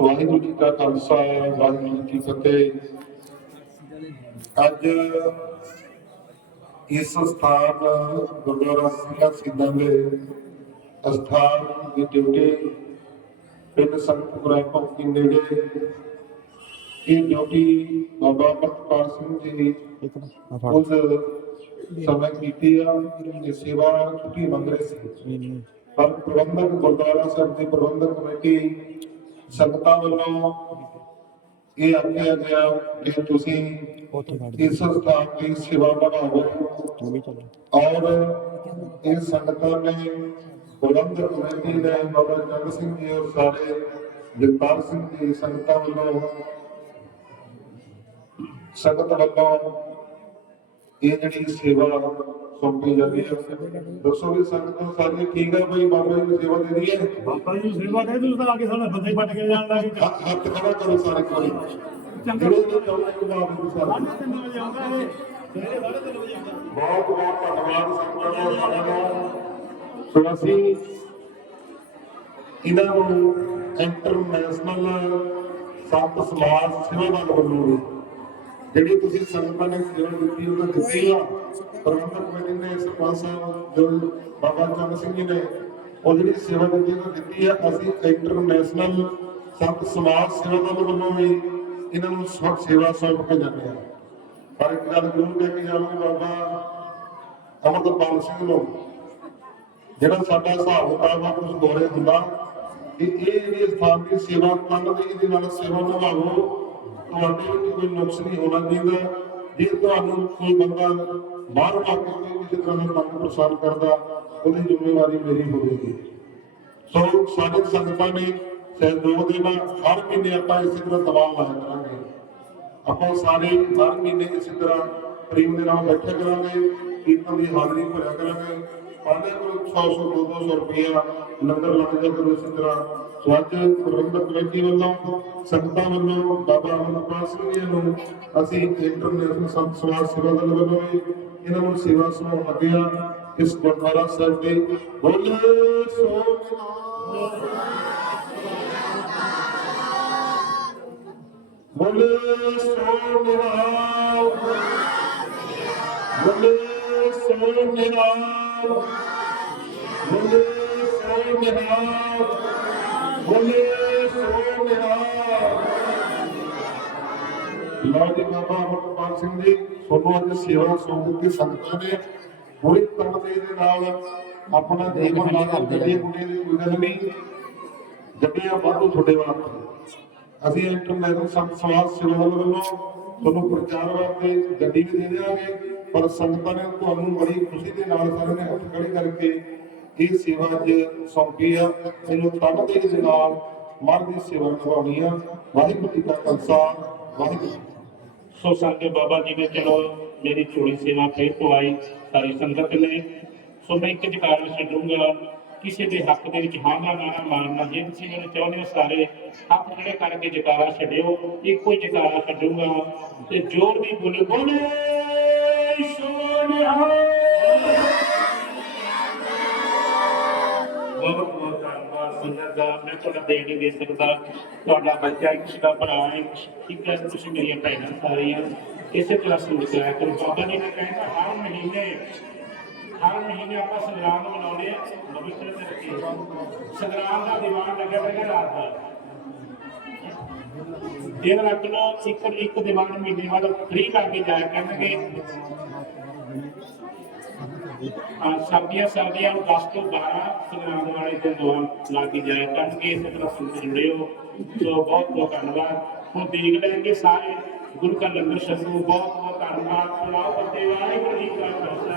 ਵਾਹਿਗੁਰੂ ਜੀ ਕਾ ਖਾਲਸਾ, ਵਾਹਿਗੁਰੂ ਜੀ ਕੀ ਫਤਿਹ। ਅੱਜ ਇਸ ਸਥਾਨ ਗੁਰਦੁਆਰਾ ਸਿੰਘਾਂ ਦੇ, ਅਸਥਾਨ ਦੀ ਡਿਊਟੀ, ਪਿੰਡ ਸੰਗਤਪੁਰਾ ਪੌਂਕੀ ਨੇੜੇ। ਇਹ ਡਿਊਟੀ ਬਾਬਾ ਅਮਰਪਾਲ ਸਿੰਘ ਜੀ ਉਸ ਸਮੇਂ ਕੀਤੀ ਆ ਇਹ ਸੇਵਾ ਛੁੱਟੀ ਮੰਗ ਰਹੇ ਸੀ। ਪਰ ਪ੍ਰਬੰਧਕ ਗੁਰਦੁਆਰਾ ਸਾਹਿਬ ਦੀ ਪ੍ਰਬੰਧਕ ਕਮੇਟੀ ਸੰਗਤਾਂ ਵੱਲੋਂ ਇਹ ਆਖਿਆ ਗਿਆ ਕਿ ਤੁਸੀਂ ਇਸ ਸਥਾਨ ਦੀ ਸੇਵਾ ਬਣਾਓ। ਔਰ ਇਹ ਸੰਗਤਾਂ ਨੇ ਪ੍ਰਬੰਧਕ ਕਮੇਟੀ ਨੇ ਬਾਬਾ ਜਗਤ ਸਿੰਘ ਜੀ ਔਰ ਸਾਰੇ ਜਗਤਾਰ ਸਿੰਘ ਜੀ ਸੰਗਤਾਂ ਵੱਲੋਂ ਸੰਗਤ ਵੱਲੋਂ ਇਹ ਜਿਹੜੀ ਸੇਵਾ ਸੌਂਪੀ ਜਾਂਦੀ ਹੈ ਦੱਸੋ ਵੀ ਸੰਗਤਾਂ ਸਾਰੀਆਂ ਠੀਕ ਆ ਬਈ? ਬਾਬਾ ਜੀ ਨੂੰ ਸੇਵਾ ਦੇ ਦਈਏ? ਬਾਬਾ ਜੀ ਨੂੰ ਸੇਵਾ ਦੇ ਤੁਸੀਂ ਤਾਂ ਆ ਕੇ ਸਾਡੇ ਬੰਦੇ ਹੀ ਪੱਟ ਕੇ ਜਾਣ ਲੱਗੇ ਹੱਥ ਖੜਾ ਕਰੋ ਸਾਰੇ ਕੋਲ ਆਉਂਦਾ ਬਹੁਤ ਬਹੁਤ ਧੰਨਵਾਦ ਸੰਗਤਾਂ ਦਾ ਸਾਰਿਆਂ ਸੋ ਅਸੀਂ ਇਹਨਾਂ ਨੂੰ ਇੰਟਰਨੈਸ਼ਨਲ ਸੰਤ ਸਮਾਜ ਸੇਵਾਵਾਂ ਵੱਲੋਂ ਵੀ ਜਿਹੜੀ ਤੁਸੀਂ ਸੰਗਤਾਂ ਨੇ ਸੇਵਾ ਦਿੱਤੀ ਉਹ ਤਾਂ ਦਿੱਤੀ ਆ ਪ੍ਰਬੰਧਕ ਕਮੇਟੀ ਨੇ ਸਰਪੰਚ ਸਾਹਿਬ ਜੋ ਬਾਬਾ ਚੰਦ ਸਿੰਘ ਜੀ ਨੇ ਉਹ ਜਿਹੜੀ ਸੇਵਾ ਦਿੱਤੀ ਉਹ ਤਾਂ ਦਿੱਤੀ ਆ ਅਸੀਂ ਇੰਟਰਨੈਸ਼ਨਲ ਸੰਤ ਸਮਾਜ ਸੇਵਾਵਾਂ ਵੱਲੋਂ ਵੀ ਇਹਨਾਂ ਨੂੰ ਸਭ ਸੇਵਾ ਸੌਂਪ ਕੇ ਜਾਂਦੇ ਆ ਪਰ ਇੱਕ ਗੱਲ ਜ਼ਰੂਰ ਕਹਿ ਕੇ ਜਾਵਾਂਗੇ ਬਾਬਾ ਅਮਰਪਾਲ ਸਿੰਘ ਨੂੰ ਜਿਹੜਾ ਸਾਡਾ ਹਿਸਾਬ ਕਿਤਾਬ ਆ ਕੁਝ ਦੋਰੇ ਹੁੰਦਾ ਕਿ ਇਹ ਜਿਹੜੀ ਸਥਾਨ ਦੀ ਸੇਵਾ ਕਰਨ ਦੀ ਇਹਦੇ ਨਾਲ ਸੇਵਾ ਨਿਭਾਵੋ। ਤੁਹਾਡੇ ਵਿੱਚ ਕੋਈ ਨੁਕਸ ਨਹੀਂ ਹੋਣਾ ਚਾਹੀਦਾ। ਜੇ ਤੁਹਾਨੂੰ ਕੋਈ ਬੰਦਾ ਬਾਹਰ ਆ ਕੇ ਕਿਸੇ ਤਰ੍ਹਾਂ ਦਾ ਕੰਮ ਪ੍ਰਸਾਰ ਕਰਦਾ, ਉਹਦੀ ਜ਼ਿੰਮੇਵਾਰੀ ਮੇਰੀ ਹੋਵੇਗੀ। ਸੋ ਸਾਡੇ ਸੰਗਤਾਂ ਨੇ ਸਹਿਯੋਗ ਦੇਣਾ। ਹਰ ਮਹੀਨੇ ਆਪਾਂ ਇਸੇ ਤਰ੍ਹਾਂ ਦਬਾਅ ਲਾਇਆ ਕਰਾਂਗੇ। ਆਪਾਂ ਸਾਰੇ ਹਰ ਮਹੀਨੇ ਇਸੇ ਤਰ੍ਹਾਂ ਪ੍ਰੇਮ ਦੇ ਨਾਲ ਬੈਠਿਆ ਕਰਾਂਗੇ। ਕੀਰਤਨ ਦੀ ਹਾਜ਼ਰੀ ਭਰਿਆ ਕਰਾਂਗੇ। ਪਾਣੇ ਕੋਲ 100 100 200 ਰੁਪਇਆ ਲੰਗਰ ਲੱਗ ਜਾ ਕਰੋ ਇਸੇ ਤਰ੍ਹਾਂ। ਸਵਾਜ ਪ੍ਰਬੰਧਕ ਕਮੇਟੀ ਵੱਲੋਂ, ਸੰਗਤਾਂ ਵੱਲੋਂ, ਬਾਬਾ ਅਮਰਪਾਲ ਸਿੰਘ ਜੀ ਨੂੰ ਅਸੀਂ ਇੰਟਰਨੈਸ਼ਨਲ ਸੰਤ ਸਮਾਜ ਸੇਵਾ ਦਲ ਵੱਲੋਂ ਵੀ ਇਹਨਾਂ ਨੂੰ ਸੇਵਾ ਸਮੂਹ ਲੱਗਿਆ ਇਸ ਗੁਰਦੁਆਰਾ ਸਾਹਿਬ ਦੇ। ਬੋਲੇ ਸੋ ਬੋਲੇ ਸੋ ਨਿਹਾਲ ਬੋਲੇ ਸੋ ਨਿਹਾਲ ਬੋਲੇ ਸੋ ਨਿਹਾਲ ਬੋਲੇ ਸੋ ਨਿਹਾਲ ਲਓ ਜੀ ਬਾਬਾ ਅਮਰਪਾਲ ਸਿੰਘ ਜੀ ਤੁਹਾਨੂੰ ਅੱਜ ਸੇਵਾ ਸੌਂਪ ਦਿੱਤੀ ਸੰਗਤਾਂ ਨੇ ਪੂਰੀ ਤਨਦੇਹੀ ਦੇ ਨਾਲ ਆਪਣਾ ਜੀਵਨ ਲਾ ਕੇ ਗੱਡੀ ਗੁੱਡੀ ਦੀ ਕੋਈ ਗੱਲ ਨਹੀਂ। ਗੱਡੀਆਂ ਵਾਧੂ ਤੁਹਾਡੇ ਵਾਸਤੇ। ਅਸੀਂ ਇੰਟਰਨੈਸ਼ਨਲ ਸਮਾਜ ਸੇਵਾ ਵੱਲੋਂ ਤੁਹਾਨੂੰ ਪ੍ਰਚਾਰ ਵਾਸਤੇ ਗੱਡੀ ਵੀ ਦੇ ਦੇਵਾਂਗੇ ਪਰ ਸੰਗਤਾਂ ਨੇ ਤੁਹਾਨੂੰ ਬੜੀ ਖੁਸ਼ੀ ਦੇ ਨਾਲ ਸਾਰਿਆਂ ਨੇ ਹੱਥ ਖੜੇ ਕਰਕੇ ਇਹ ਸੇਵਾ ਅੱਜ ਸੌਂਪੀ ਆ। ਇਹਨੂੰ ਤਨ ਦੇ ਦੇ ਨਾਲ ਮਨ ਦੀ ਸੇਵਾ ਨਿਭਾਉਣੀ ਆ। ਵਾਹਿਗੁਰੂ ਜੀ ਕਾ ਖਾਲਸਾ, ਵਾਹਿਗੁਰੂ ਸੋ ਸਾਡੇ ਬਾਬਾ ਜੀ ਨੇ ਚਲੋ ਮੇਰੀ ਥੋੜੀ ਸੇਵਾ ਫੇਰ ਪਵਾਈ, ਸਾਰੀ ਸੰਗਤ ਨੇ। ਸੋ ਮੈਂ ਇੱਕ ਜਕਾਰ ਛੱਡੂੰਗਾ, ਕਿਸੇ ਦੇ ਹੱਕ ਦੇ ਵਿੱਚ ਹਾਂ ਨਾ ਨਾਰਾ ਮਾਰਨਾ ਜੇ ਤੁਸੀਂ ਮੈਨੂੰ ਚਾਹੁੰਦੇ ਹੋ ਸਾਰੇ ਹੱਥ ਖੜੇ ਕਰਕੇ ਜਕਾਰਾ ਛੱਡਿਓ, ਇੱਕੋ ਹੀ ਜਕਾਰਾ ਛੱਡੂੰਗਾ। ਤੇ ਜ਼ੋਰ ਦੀ ਬੋਲੇ ਬੋਲੇ! ਮੈਂ ਤੁਹਾਡਾ ਦੇ ਨਹੀਂ ਦੇ ਸਕਦਾ। ਤੁਹਾਡਾ ਬੱਚਾ ਇੱਕ ਦਾ ਭਰਾ ਹੈ, ਇੱਕ ਹੈ ਤੁਸੀਂ ਮੇਰੀਆਂ ਭੈਣਾਂ ਸਾਰੀਆਂ ਇਸੇ ਤਰ੍ਹਾਂ ਸੰਗਤ ਕਰਿਆ ਕਰੋ। ਬਾਬਾ ਜੀ ਨੇ ਕਹਿੰਦਾ ਹਰ ਮਹੀਨੇ ਹਰ ਮਹੀਨੇ ਆਪਾਂ ਸੰਗਰਾਮ ਮਨਾਉਂਦੇ ਆ ਪਵਿੱਤਰ ਤਰੀਕੇ ਸੰਗਰਾਮ ਦਾ ਦੀਵਾਨ ਲੱਗਿਆ ਹੋਇਆ ਰਾਤ ਦਾ। ਦਿਨ ਰੱਖ ਲਓ ਇੱਕ ਇੱਕ ਦੀਵਾਨ ਮਹੀਨੇ ਬਾਅਦ ਫ੍ਰੀ ਕਰਕੇ ਜਾਇਆ ਕਰਨਗੇ। ਆ ਸਰਦੀਆਂ ਸਰਦੀਆਂ ਨੂੰ 10 ਤੋਂ 12 ਸੰਗਰਾਮ ਵਾਲੇ ਦਿਨ ਦੀਵਾਨ ਲਾ ਕੇ ਜਾਇਆ ਕਰਨਗੇ ਇਸੇ ਤਰ੍ਹਾਂ ਸੁਣ ਜੁੜੇ ਹੋ ਸੋ ਬਹੁਤ ਬਹੁਤ ਧੰਨਵਾਦ। ਹੁਣ ਦੇਖ ਲੈਣਗੇ ਸਾਰੇ ਗੁਰੂ ਕਾ ਲੰਗਰ ਛਕੋ। ਬਹੁਤ ਬਹੁਤ ਧੰਨਵਾਦ। ਸੁਣਾਓ ਬੱਤੇ ਵਾਹਿਗੁਰੂ ਜੀ ਕਾ ਖਾਲਸਾ।